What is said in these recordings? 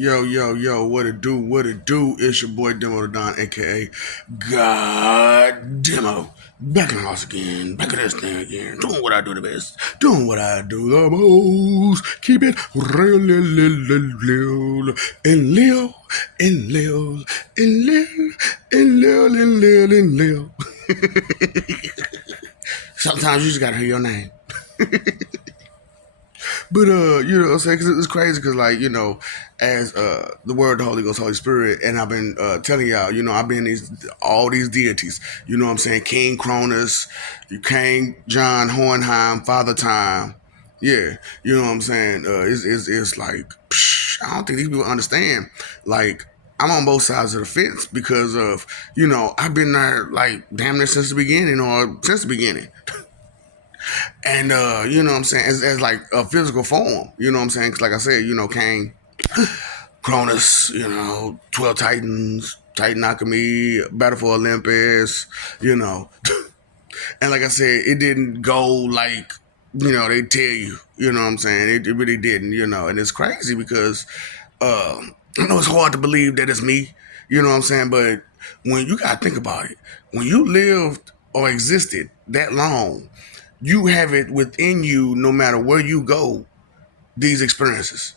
Yo, yo, yo, what it do? What it do? It's your boy Demo the Don, aka God Demo. Back in the house again, back at this thing again, doing what I do the best, doing what I do the most. Keep it real, and live, and live, and live, and live, and live, and live. Sometimes you just gotta hear your name. But you know what I'm saying? 'Cause it's crazy because like, as the word, the Holy Ghost, Holy Spirit, and I've been telling y'all, I've been all these deities, you know what I'm saying? King Cronus, King John Hohenheim, Father Time. Yeah, you know what I'm saying? It's like, I don't think these people understand. Like, I'm on both sides of the fence because of, I've been there like damn near since the beginning or since the beginning. And you know what I'm saying, as like a physical form, you know what I'm saying? 'Cause like I said, Cain, Cronus, 12 Titans, Titan Alchemy, Battle for Olympus, you know. And like I said, it didn't go like, they tell you, you know what I'm saying? It really didn't, and it's crazy because I know it's hard to believe that it's me, you know what I'm saying? But when you gotta think about it, when you lived or existed that long, you have it within you no matter where you go, these experiences,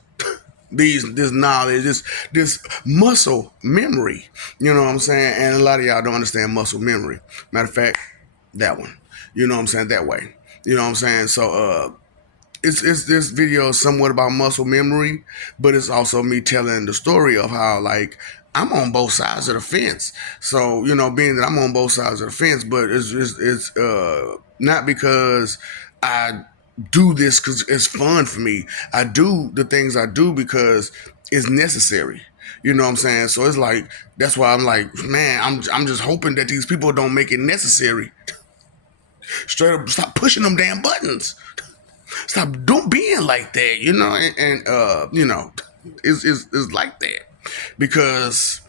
this knowledge, this muscle memory, you know what I'm saying? And a lot of y'all don't understand muscle memory. Matter of fact, that one, you know what I'm saying, that way, you know what I'm saying? So it's this video is somewhat about muscle memory, but it's also me telling the story of how like I'm on both sides of the fence. So being that I'm on both sides of the fence, but it's not because I do this because it's fun for me. I do the things I do because it's necessary. You know what I'm saying? So it's like that's why I'm like, man, I'm just hoping that these people don't make it necessary. Straight up, stop pushing them damn buttons. Stop don't being like that, it's like that because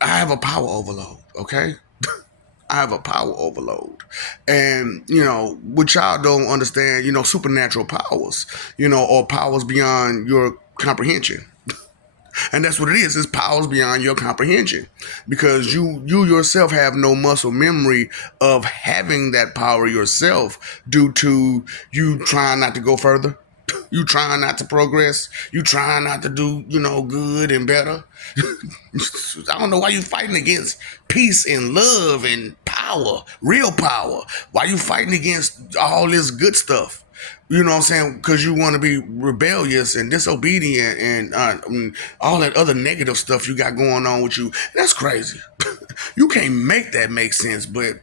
I have a power overload. Okay, I have a power overload, and what y'all don't understand, supernatural powers, or powers beyond your comprehension. And that's what it is. It's powers beyond your comprehension because you yourself have no muscle memory of having that power yourself due to you trying not to go further. You trying not to progress. You trying not to do, good and better. I don't know why you fighting against peace and love and power, real power. Why you fighting against all this good stuff? You know what I'm saying? Because you want to be rebellious and disobedient and all that other negative stuff you got going on with you. That's crazy. You can't make that make sense, but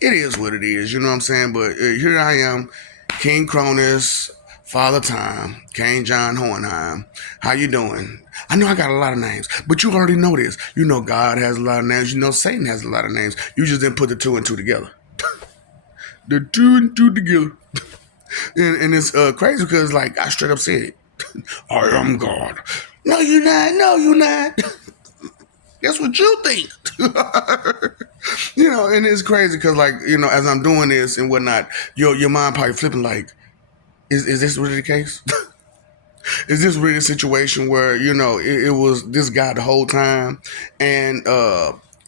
it is what it is. You know what I'm saying? But here I am, King Cronus, Father Time, King John Hohenheim. How you doing? I know I got a lot of names, but you already know this. You know God has a lot of names. You know Satan has a lot of names. You just didn't put the two and two together. The two and two together. And it's crazy because, like, I straight up said it. I am God. No, you're not. No, you're not. That's what you think. And it's crazy because, like, as I'm doing this and whatnot, your mind probably flipping like, is this really the case? Is this really a situation where, it was this guy the whole time? And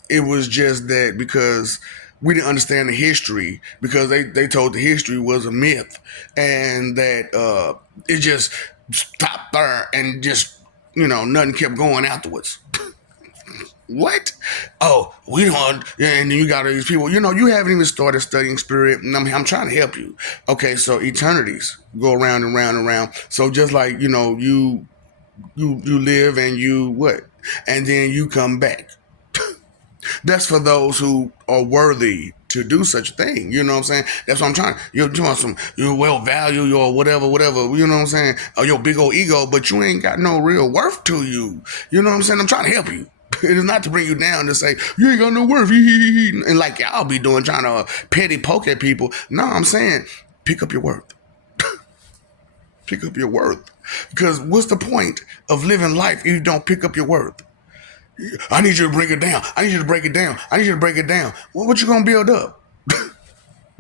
it was just that because we didn't understand the history because they told the history was a myth and that it just stopped there and just, nothing kept going afterwards. What? Oh, we don't. And then you got all these people. You haven't even started studying spirit. And I'm trying to help you. Okay, so eternities go around and round and round. So just like you live and you what, and then you come back. That's for those who are worthy to do such a thing. You know what I'm saying? That's what I'm trying. You're doing some, you're well valued or whatever. You know what I'm saying? Or your big old ego, but you ain't got no real worth to you. You know what I'm saying? I'm trying to help you. It is not to bring you down to say you ain't got no worth, and like y'all be doing, trying to petty poke at people. No, I'm saying pick up your worth. Pick up your worth, because what's the point of living life if you don't pick up your worth? I need you to break it down. I need you to break it down. I need you to break it down. What you gonna build up?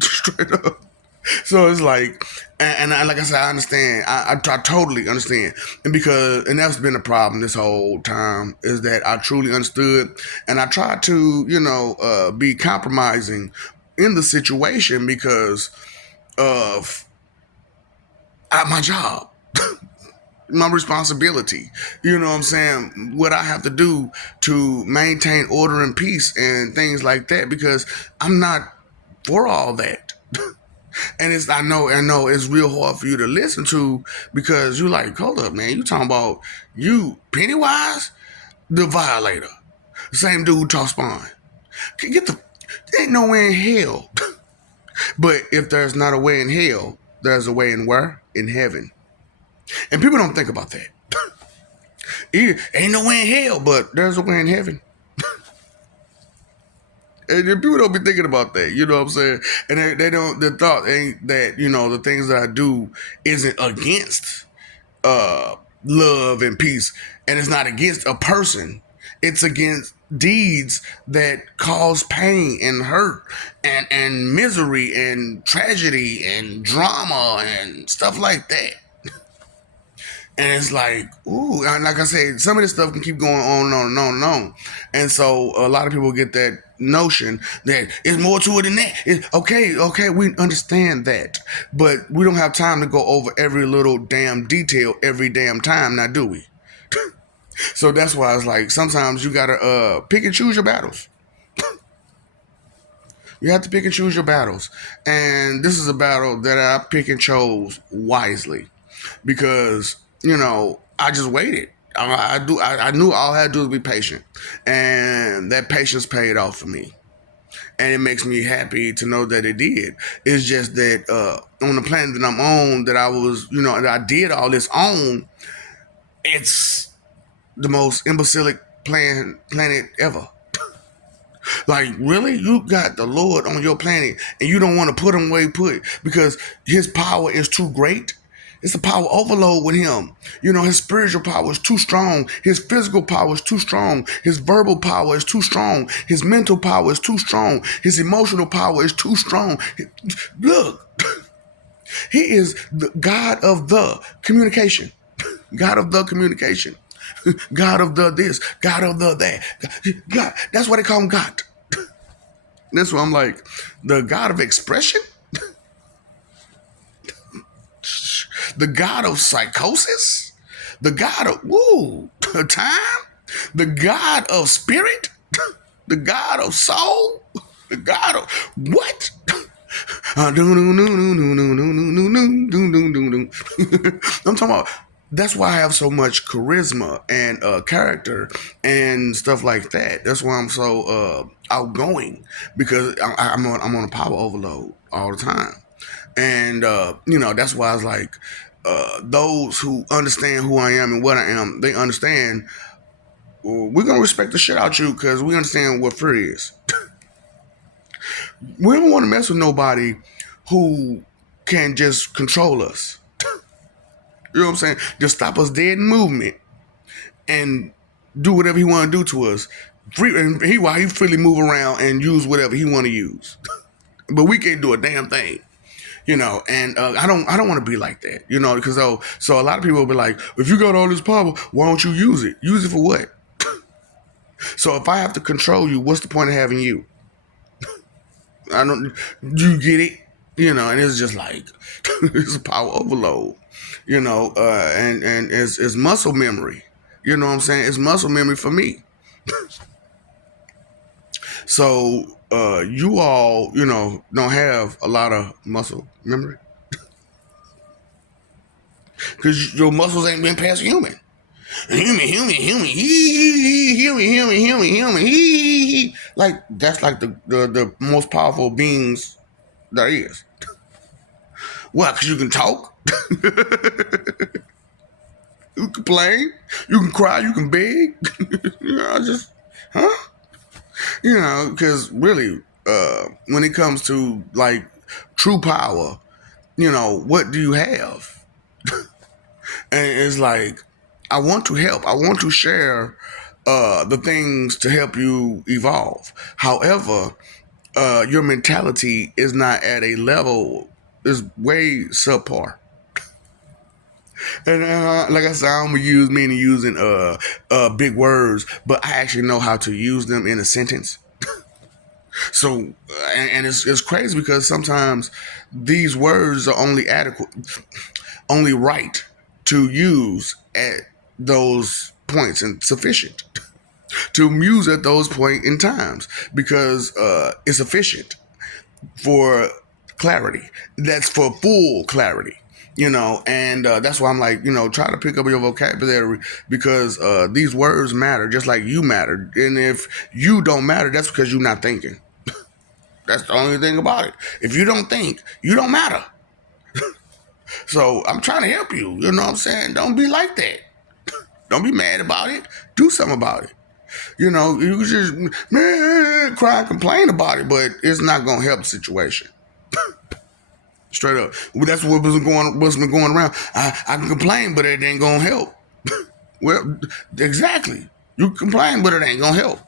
Straight up. So it's like, like I said, I understand. I totally understand, and that's been a problem this whole time is that I truly understood, and I tried to, be compromising in the situation because of my job, my responsibility. You know what I'm saying? What I have to do to maintain order and peace and things like that because I'm not for all that. And I know it's real hard for you to listen to because you like, hold up, man, you talking about you Pennywise, the violator, the same dude who taught Spawn. Get the there ain't no way in hell. But if there's not a way in hell, there's a way in where? In heaven. And people don't think about that. Ain't no way in hell, but there's a way in heaven. And people don't be thinking about that, you know what I'm saying? And they don't. The thought ain't that the things that I do isn't against love and peace, and it's not against a person. It's against deeds that cause pain and hurt and misery and tragedy and drama and stuff like that. And it's like, ooh, and like I said, some of this stuff can keep going on and on and on and on. And so a lot of people get that notion that it's more to it than that. Okay, we understand that. But we don't have time to go over every little damn detail every damn time, now do we? So that's why it's like sometimes you gotta pick and choose your battles. You have to pick and choose your battles. And this is a battle that I pick and chose wisely because I just waited. I knew all I had to do was be patient, and that patience paid off for me, and it makes me happy to know that it did. It's just that on the planet that I'm on, that I was, that I did all this on, it's the most imbecilic planet ever. Like, really? You got the Lord on your planet and you don't want to put him where he put because his power is too great? It's a power overload with him. His spiritual power is too strong. His physical power is too strong. His verbal power is too strong. His mental power is too strong. His emotional power is too strong. Look, he is the God of the communication. God of the communication. God of the this. God of the that. God. That's why they call him God. That's why I'm like, the God of expression? The God of psychosis? The God of time? The God of spirit? The God of soul? The God of what? I'm talking about. That's why I have so much charisma and character and stuff like that. That's why I'm so outgoing because I'm on a power overload all the time, and that's why I was like, those who understand who I am and what I am, they understand. Well, we're gonna respect the shit out you because we understand what fear is. We don't want to mess with nobody who can just control us. You know what I'm saying? Just stop us dead in movement and do whatever he want to do to us. While he freely move around and use whatever he want to use, but we can't do a damn thing. And I don't want to be like that, because so a lot of people will be like, if you got all this power, why don't you use it? Use it for what? So if I have to control you, what's the point of having you? I don't. You get it? And it's just like it's a power overload. And it's muscle memory. You know what I'm saying? It's muscle memory for me. So you all, don't have a lot of muscle memory because your muscles ain't been past human. Human. Like that's like the most powerful beings there is. What? Because you can talk, you can complain, you can cry, you can beg. Just huh? Because really, when it comes to like true power, what do you have? And it's like, I want to help. I want to share the things to help you evolve. However, your mentality is not at a level. is way subpar. And like I said, I don't use meaning using big words, but I actually know how to use them in a sentence. So and it's crazy because sometimes these words are only adequate, only right to use at those points and sufficient to use at those point in times because it's efficient for clarity. That's for full clarity, and that's why I'm like, try to pick up your vocabulary because these words matter just like you matter. And if you don't matter, that's because you're not thinking. That's the only thing about it. If you don't think, you don't matter. So I'm trying to help you. You know what I'm saying? Don't be like that. Don't be mad about it. Do something about it. You can just cry and complain about it, but it's not gonna help the situation. Straight up. Well, that's what's been going around. I can complain, but it ain't gonna help. Well, exactly. You complain, but it ain't gonna help.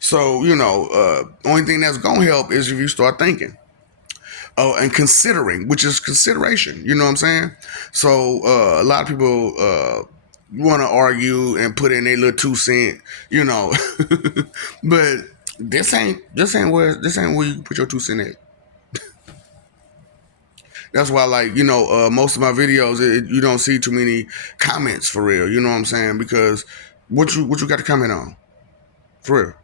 So, only thing that's gonna help is if you start thinking. Oh, and considering, which is consideration. You know what I'm saying? So a lot of people want to argue and put in their little 2 cent, you know, but this ain't where you put your 2 cent at. That's why, like, most of my videos, you don't see too many comments for real. You know what I'm saying? Because what you got to comment on for real?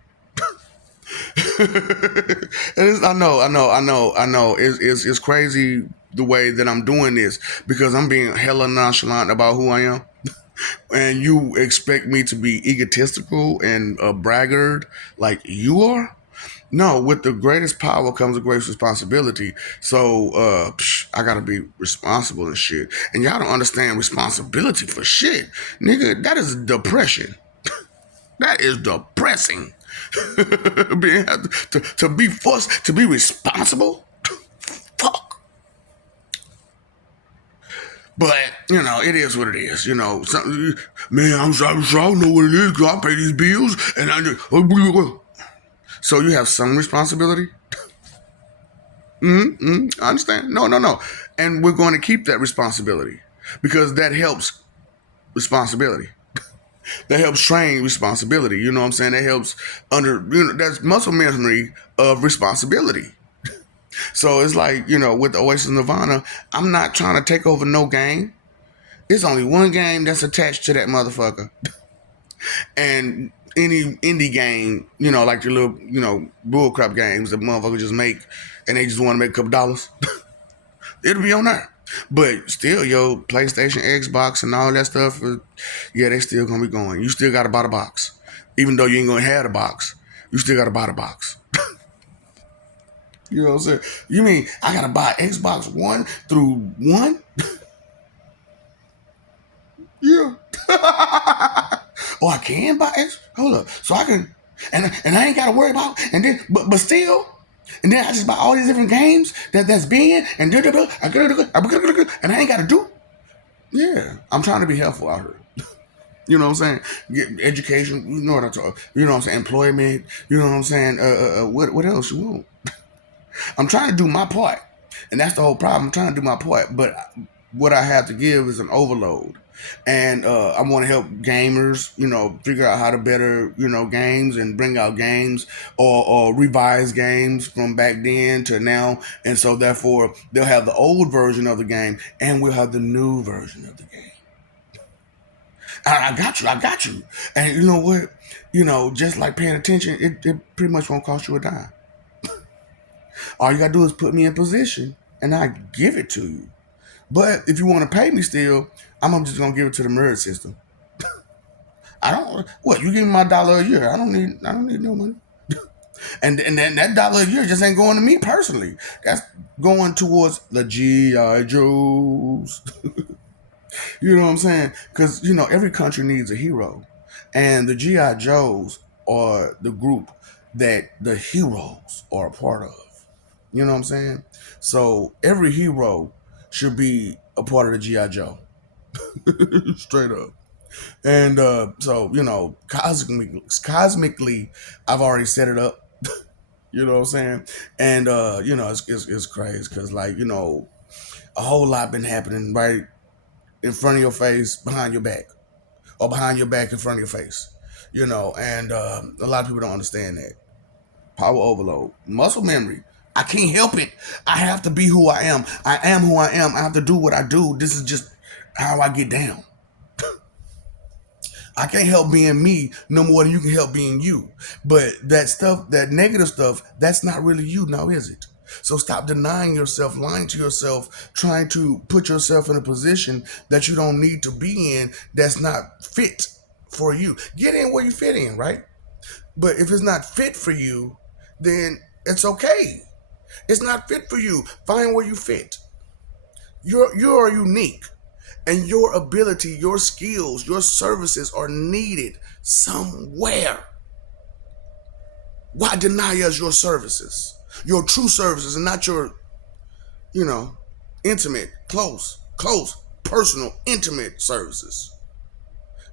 I know. It's crazy the way that I'm doing this because I'm being hella nonchalant about who I am, and you expect me to be egotistical and a braggart like you are. No, with the greatest power comes the greatest responsibility. So I gotta be responsible and shit. And y'all don't understand responsibility for shit, nigga. That is depression. That is depressing. Being to be forced to be responsible. Fuck. But it is what it is. Man, I'm sure I know what it is because I pay these bills and I just. So you have some responsibility. I understand. No, no, no. And we're going to keep that responsibility because that helps responsibility. That helps train responsibility. You know what I'm saying? That helps that's muscle memory of responsibility. So it's like, with the Oasis Nirvana, I'm not trying to take over no game. It's only one game that's attached to that motherfucker. And any indie game, like your little, bullcrap games that motherfuckers just make and they just want to make a couple dollars, it'll be on there. But still, PlayStation, Xbox, and all that stuff, yeah, they still gonna be going. You still gotta buy the box. Even though you ain't gonna have the box, you still gotta buy the box. You know what I'm saying? You mean I gotta buy Xbox One through one? Yeah. Oh, I can buy X. Hold up. So I can, and I ain't gotta worry about. And then, but still, and then I just buy all these different games that's being and and I ain't gotta do. Yeah, I'm trying to be helpful out here. You know what I'm saying? Get education. You know what I'm talking. You know what I'm saying? Employment. You know what I'm saying? What else you want? I'm trying to do my part, and that's the whole problem. I'm trying to do my part, but what I have to give is an overload, and I want to help gamers, figure out how to better, games and bring out games or revise games from back then to now, and so therefore they'll have the old version of the game, and we'll have the new version of the game. I got you, and you know what, just like paying attention, it pretty much won't cost you a dime. All you gotta do is put me in position, and I give it to you. But if you want to pay me still, I'm just gonna give it to the merit system. I don't. What you give me my dollar a year? I don't need no money. And then that dollar a year just ain't going to me personally. That's going towards the GI Joes. You know what I'm saying? Because every country needs a hero, and the GI Joes are the group that the heroes are a part of. You know what I'm saying? So every hero should be a part of the GI Joe, straight up. And so cosmically, I've already set it up. You know what I'm saying? And it's crazy because like a whole lot been happening right in front of your face, behind your back, or behind your back in front of your face. And a lot of people don't understand that. Power overload, muscle memory. I can't help it. I have to be who I am. I am who I am. I have to do what I do. This is just how I get down. I can't help being me no more than you can help being you. But that stuff, that negative stuff, that's not really you now, is it? So stop denying yourself, lying to yourself, trying to put yourself in a position that you don't need to be in, that's not fit for you. Get in where you fit in, right? But if it's not fit for you, then it's okay. It's not fit for you. Find where you fit. You're unique, and your ability, your skills, your services are needed somewhere. Why deny us your services, your true services, and not your, you know, intimate, close, personal, intimate services?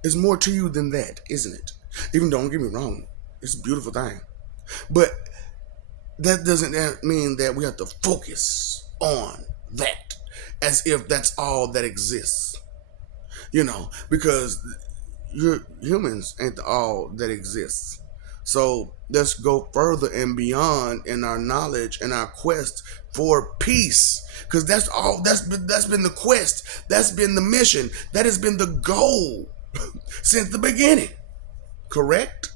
It's more to you than that, isn't it? Even don't get me wrong, it's a beautiful thing, but that doesn't mean that we have to focus on that as if that's all that exists. Because humans ain't all that exists. So let's go further and beyond in our knowledge and our quest for peace, because that's been the quest, that's been the mission, that has been the goal since the beginning. Correct?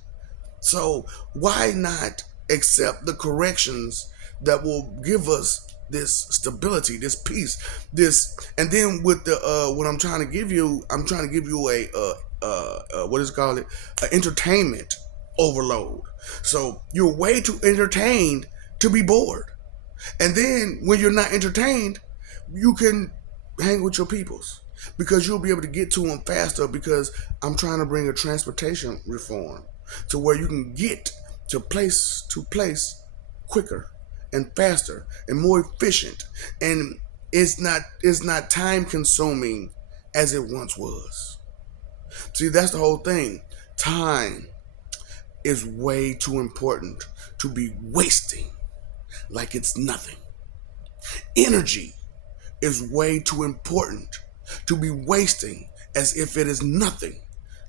So why not accept the corrections that will give us this stability, this peace, this, and then with the what I'm trying to give you, a what is it called, entertainment overload. So you're way too entertained to be bored, and then when you're not entertained, you can hang with your peoples because you'll be able to get to them faster. Because I'm trying to bring a transportation reform to where you can get to place quicker and faster and more efficient, and it's not time consuming as it once was. See, that's the whole thing. Time is way too important to be wasting like it's nothing. Energy is way too important to be wasting as if it is nothing.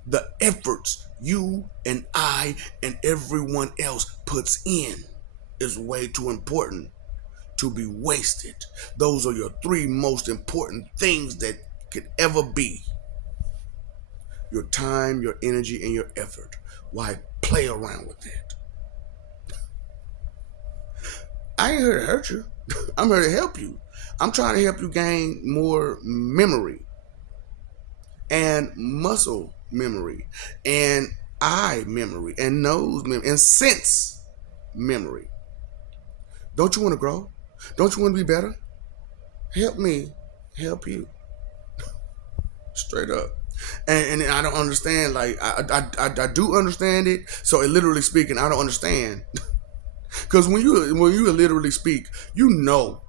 The efforts you and I and everyone else puts in is way too important to be wasted. Those are your three most important things that could ever be: your time, your energy, and your effort. Why play around with it? I ain't here to hurt you. I'm here to help you. I'm trying to help you gain more memory and muscle memory and eye memory and nose memory and sense memory. Don't you want to grow? Don't you want to be better? Help me help you. Straight up. And I don't understand. Like I do understand it. So, literally speaking, I don't understand. Because when you literally speak, you know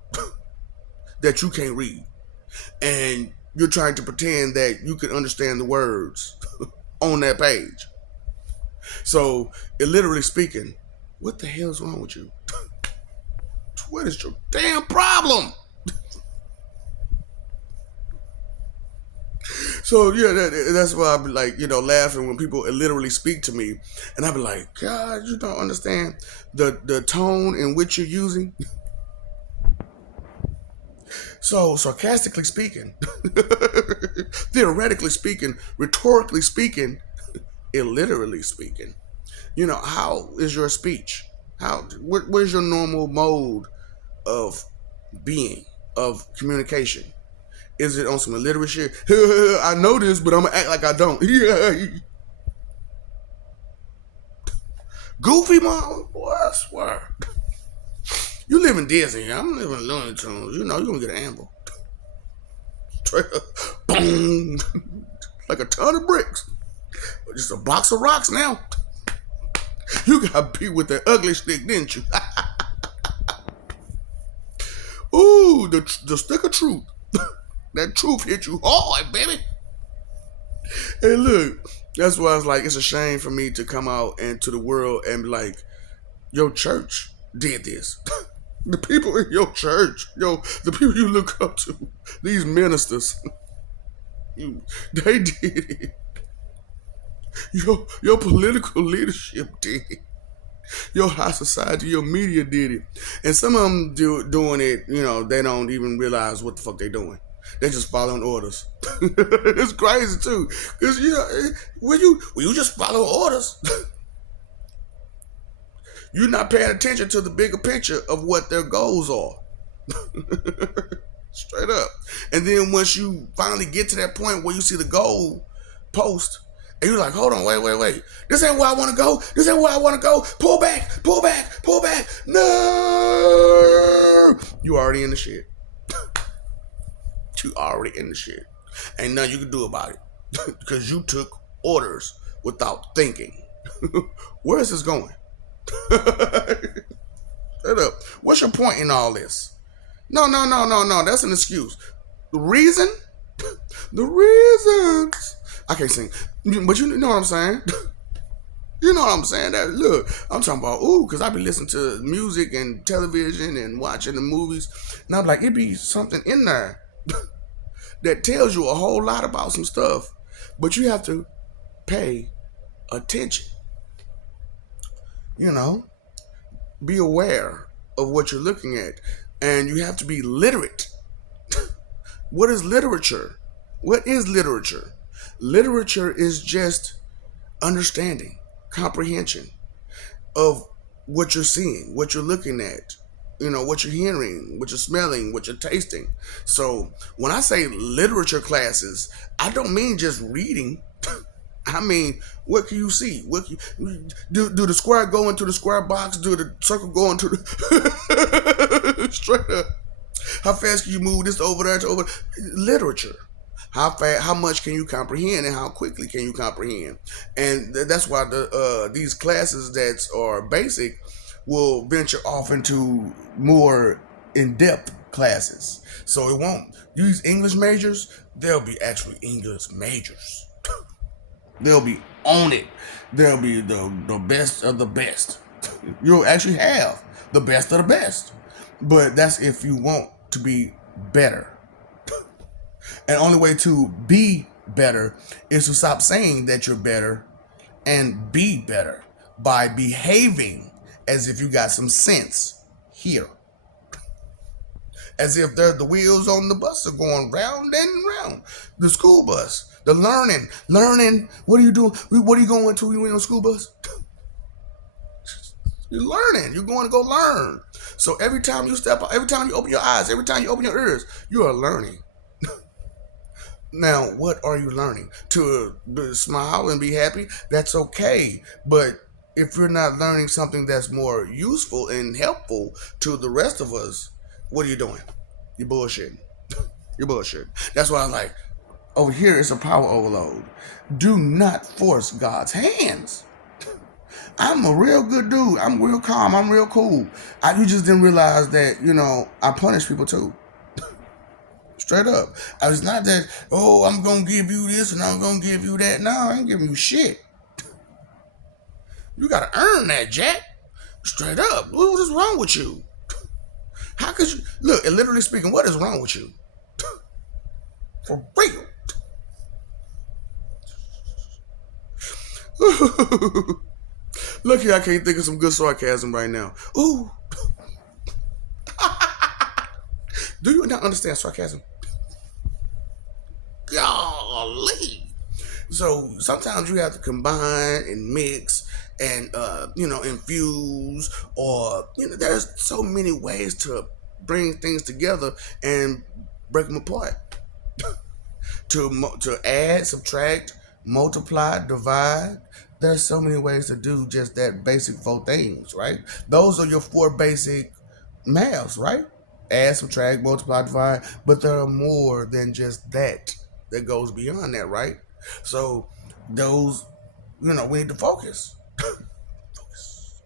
that you can't read, and you're trying to pretend that you can understand the words on that page. So, literally speaking, what the hell is wrong with you? What is your damn problem? So yeah, that's why I be like, laughing when people literally speak to me, and I be like, God, you don't understand the tone in which you're using. So sarcastically speaking, theoretically speaking, rhetorically speaking, illiterally speaking, how is your speech? What is your normal mode of being, of communication? Is it on some illiterate shit? I know this, but I'm gonna act like I don't. Goofy mom, boy, I swear. You live in Disney. I'm living in Looney Tunes. You're gonna get an amble. Straight up, boom, like a ton of bricks. Just a box of rocks now. You got beat with that ugly stick, didn't you? Ooh, the stick of truth. That truth hit you hard, baby. Hey, look, that's why it's like, it's a shame for me to come out into the world and be like, your church did this. The people in your church, the people you look up to, these ministers, they did it. Your political leadership did it. Your high society, your media did it. And some of them doing it, they don't even realize what the fuck they doing. They just following orders. It's crazy too. Because, when you just follow orders, you're not paying attention to the bigger picture of what their goals are. Straight up. And then once you finally get to that point where you see the goal post, and you're like, hold on, wait. This ain't where I want to go. This ain't where I want to go. Pull back. No! You already in the shit. You already in the shit. Ain't nothing you can do about it. Because you took orders without thinking. Where is this going? Shut up. What's your point in all this? No. That's an excuse. The reason? The reasons. I can't sing. But you know what I'm saying? You know what I'm saying? That look, I'm talking about, because I be listening to music and television and watching the movies. And I'm like, it be something in there that tells you a whole lot about some stuff. But you have to pay attention. Be aware of what you're looking at. And you have to be literate. What is literature? What is literature? Literature is just understanding, comprehension of what you're seeing, what you're looking at, what you're hearing, what you're smelling, what you're tasting. So when I say literature classes, I don't mean just reading. I mean, what can you see? What can you, do the square go into the square box? Do the circle go into the straight up? How fast can you move this over there to over? Literature. How much can you comprehend, and how quickly can you comprehend? And that's why these classes that are basic will venture off into more in-depth classes. So it won't use English majors. They'll be actually English majors. They'll be on it. They'll be the best of the best. You'll actually have the best of the best. But that's if you want to be better. And the only way to be better is to stop saying that you're better and be better by behaving as if you got some sense here. As if the wheels on the bus are going round and round. The school bus. The learning. What are you doing? What are you going to when you're on the school bus? You're learning. You're going to go learn. So every time you step out, every time you open your eyes, every time you open your ears, you are learning. Now, what are you learning? To smile and be happy? That's okay. But if you're not learning something that's more useful and helpful to the rest of us, what are you doing? You're bullshitting. You're bullshitting. That's why I'm like, over here it's a power overload. Do not force God's hands. I'm a real good dude. I'm real calm. I'm real cool. You just didn't realize that, I punish people too. Straight up. It's not that, I'm going to give you this and I'm going to give you that. No, I ain't giving you shit. You got to earn that, Jack. Straight up. What is wrong with you? How could you? Look, and literally speaking, what is wrong with you? For real. Lucky I can't think of some good sarcasm right now. Ooh. Do you not understand sarcasm? Golly. So sometimes you have to combine and mix and infuse, or there's so many ways to bring things together and break them apart. to add, subtract, multiply, divide. There's so many ways to do just that basic 4 things, right? Those are your 4 basic maths, right? Add, subtract, multiply, divide. But there are more than just that goes beyond that, right? So those, we need to focus. Focus.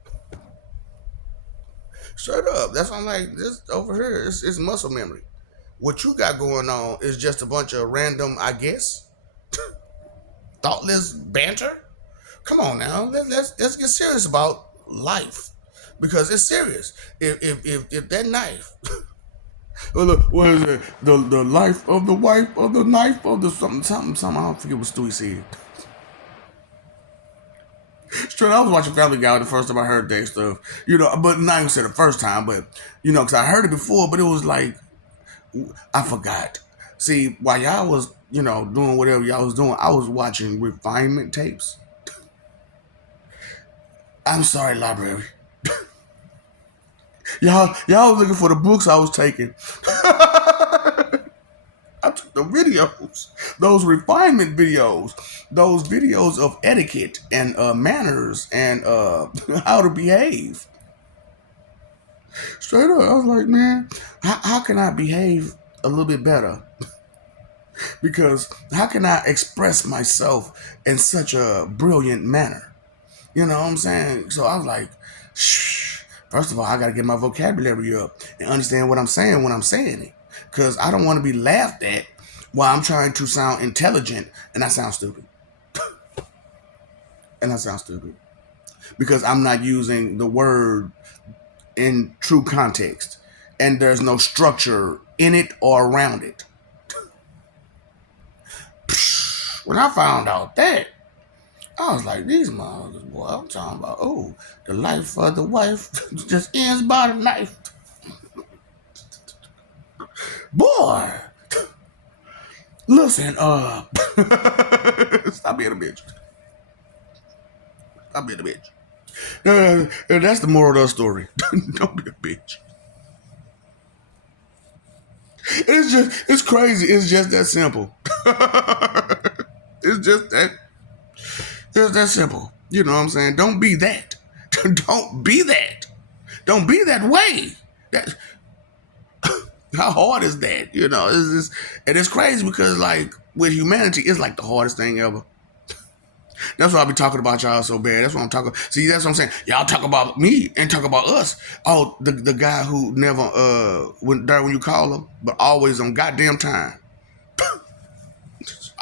Straight up. That's why I'm like, this over here, it's muscle memory. What you got going on is just a bunch of random, I guess, thoughtless banter. Come on now, let's get serious about life. because it's serious. If that knife, what is it? The life of the wife of the knife of the something. I don't forget what Stewie said. Straight, I was watching Family Guy the first time I heard that stuff. But not even say the first time, but because I heard it before, but it was like I forgot. See, while y'all was doing whatever y'all was doing, I was watching refinement tapes. I'm sorry, library. Y'all was looking for the books I was taking. I took the videos, those refinement videos, those videos of etiquette and manners and how to behave. Straight up, I was like, man, how can I behave a little bit better? Because how can I express myself in such a brilliant manner? You know what I'm saying? So I was like, shh. First of all, I got to get my vocabulary up and understand what I'm saying when I'm saying it. Because I don't want to be laughed at while I'm trying to sound intelligent and I sound stupid. And I sound stupid. Because I'm not using the word in true context. And there's no structure in it or around it. When I found out that, I was like, these motherfuckers, boy, I'm talking about, the life of the wife just ends by the knife. Boy, listen, stop being a bitch. Stop being a bitch. That's the moral of the story. Don't be a bitch. It's crazy. It's just that simple. it's just that, it's that simple. You know what I'm saying? Don't be that. Don't be that. Don't be that way. That how hard is that? And it's crazy because like with humanity, it's like the hardest thing ever. That's why I be talking about y'all so bad. That's what I'm talking. See, that's what I'm saying. Y'all talk about me and talk about us. Oh, the guy who never went there when you call him, but always on goddamn time.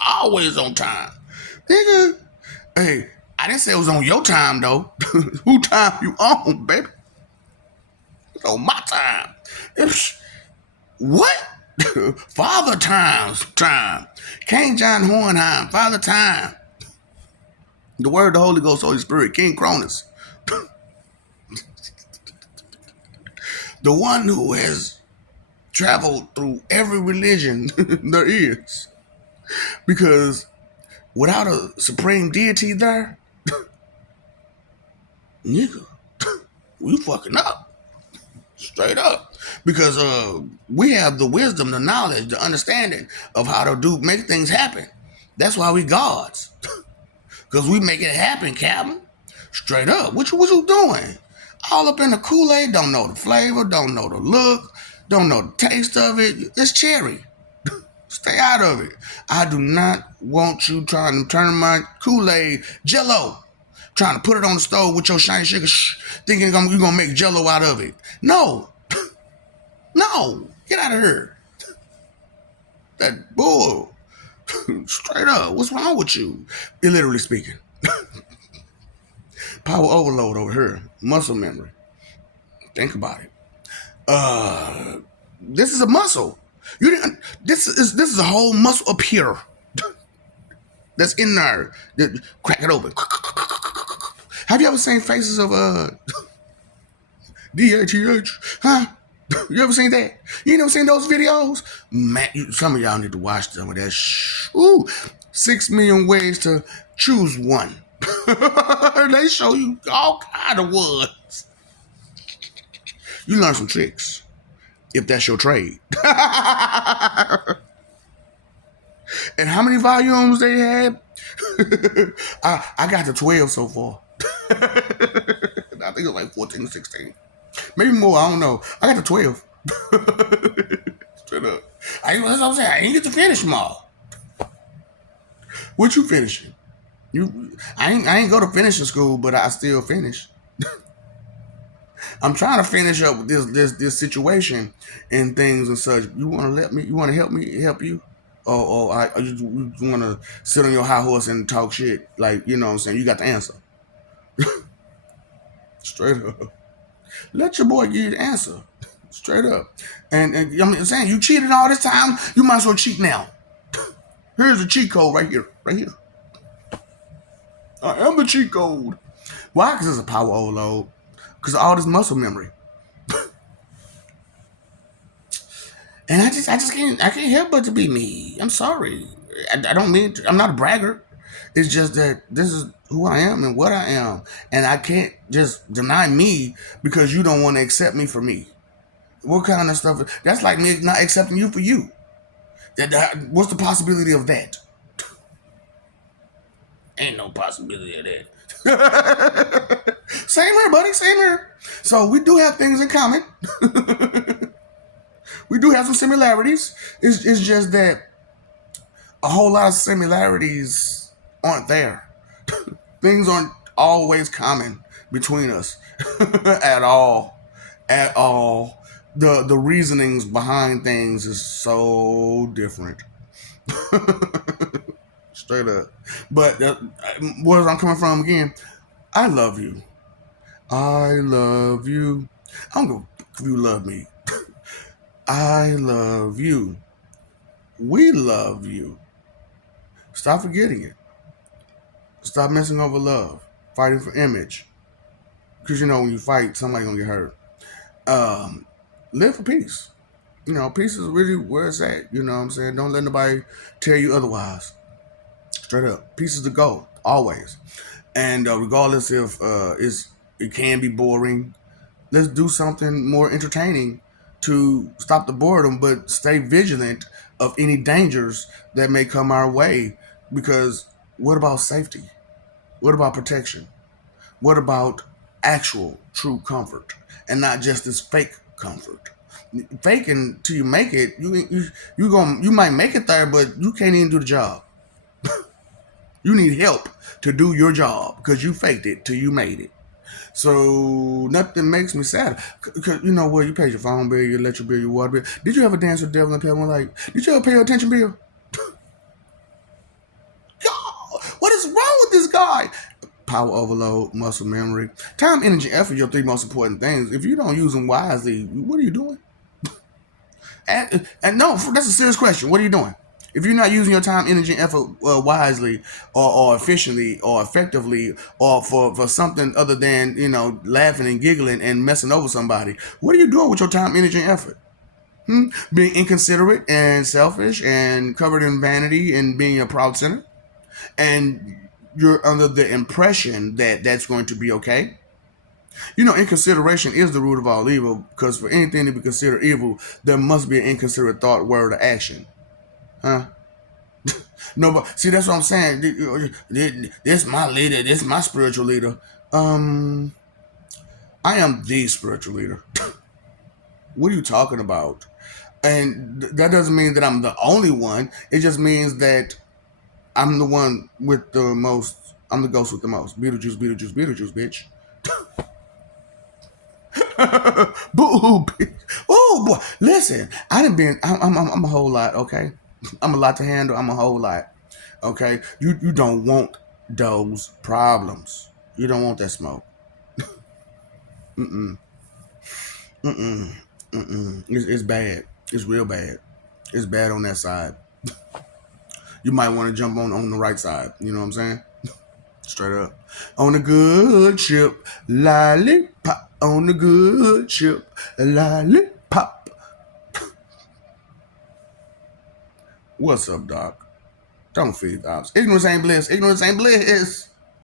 Always on time, nigga. Hey, I didn't say it was on your time though. Who time you on, baby? It's on my time. What? Father time. King John Hornheim, Father time. The Word, the Holy Ghost, Holy Spirit, King Cronus. The one who has traveled through every religion there is. Because without a supreme deity there, nigga, we fucking up. Straight up. Because we have the wisdom, the knowledge, the understanding of how to make things happen. That's why we gods. Because we make it happen, Captain. Straight up. What you doing? All up in the Kool-Aid, don't know the flavor, don't know the look, don't know the taste of it. It's cherry. Stay out of it. I do not want you trying to turn my Kool-Aid Jello. Trying to put it on the stove with your shiny sugar, thinking you're going to make Jello out of it. No. No. Get out of here. That bull. Straight up. What's wrong with you? Literally speaking. Power overload over here. Muscle memory. Think about it. This is a muscle. You didn't. This is a whole muscle up here. That's in there. Crack it open. Have you ever seen faces of DHEH? Huh? You ever seen that? You never seen those videos? Man, some of y'all need to watch some of that. Ooh, 6 million ways to choose one. They show you all kind of ones. You learn some tricks if that's your trade. And how many volumes they had? I got to 12 so far. I think it was like 14 or 16. Maybe more, I don't know. I got to 12. Straight up. That's what I'm saying. I ain't get to finish them all. What you finishing? I ain't go to finishing school, but I still finish. I'm trying to finish up with this situation and things and such. You want to help me help you? Or you want to sit on your high horse and talk shit? Like, you know what I'm saying? You got the answer. Straight up. Let your boy give you the answer. Straight up. And I'm saying, you cheated all this time, you might as well cheat now. Here's the cheat code right here. Right here. I am the cheat code. Why? Because it's a power overload. Because of all this muscle memory. And I can't help but to be me. I'm sorry. I don't mean I'm not a bragger. It's just that this is who I am and what I am, and I can't just deny me because you don't want to accept me for me. What kind of stuff? That's like me not accepting you for you. What's the possibility of that? Ain't no possibility of that. Same here, buddy. Same here. So we do have things in common. We do have some similarities. It's just that a whole lot of similarities aren't there. Things aren't always common between us at all. At all. The reasonings behind things is so different. Straight up. But where I'm coming from again, I love you. I love you. I don't know if you love me. I love you. We love you. Stop forgetting it. Stop messing over love. Fighting for image. Because you know when you fight, somebody gonna get hurt. Live for peace. You know, peace is really where it's at. You know what I'm saying? Don't let nobody tell you otherwise. Straight up. Peace is the goal. Always. And regardless if it can be boring, let's do something more entertaining to stop the boredom, but stay vigilant of any dangers that may come our way. Because what about safety? What about protection? What about actual true comfort and not just this fake comfort? Faking till you make it, you might make it there, but you can't even do the job. You need help to do your job because you faked it till you made it. So nothing makes me sad. Cause you know what? You paid your phone bill, your electric bill, your water bill. Did you ever dance with the devil and Pebble? Like, did you ever pay your attention bill? God, what is wrong with this guy? Power overload, muscle memory, time, energy, effort. Your three most important things. If you don't use them wisely, what are you doing? And no, that's a serious question. What are you doing? If you're not using your time, energy, and effort wisely, or efficiently, or effectively, or for something other than laughing and giggling and messing over somebody, what are you doing with your time, energy, and effort? Being inconsiderate and selfish and covered in vanity and being a proud sinner, and you're under the impression that that's going to be okay. Inconsideration is the root of all evil, because for anything to be considered evil, there must be an inconsiderate thought, word, or action. Huh? No, but see, that's what I'm saying. This my leader. This my spiritual leader. I am the spiritual leader. What are you talking about? And that doesn't mean that I'm the only one. It just means that I'm the one with the most. I'm the ghost with the most. Beetlejuice, Beetlejuice, Beetlejuice, bitch. Boo, bitch. Oh boy, listen. I didn't been. I'm a whole lot. Okay, I'm a lot to handle. I'm a whole lot. Okay, you don't want those problems. You don't want that smoke. Mm-mm. Mm-mm. Mm-mm. It's bad. It's real bad. It's bad on that side. You might want to jump on the right side. You know what I'm saying? Straight up. On the good ship, lollipop. On the good ship, lollipop. What's up, Doc? Don't feed the ops. Ignorance ain't bliss. Ignorance ain't bliss.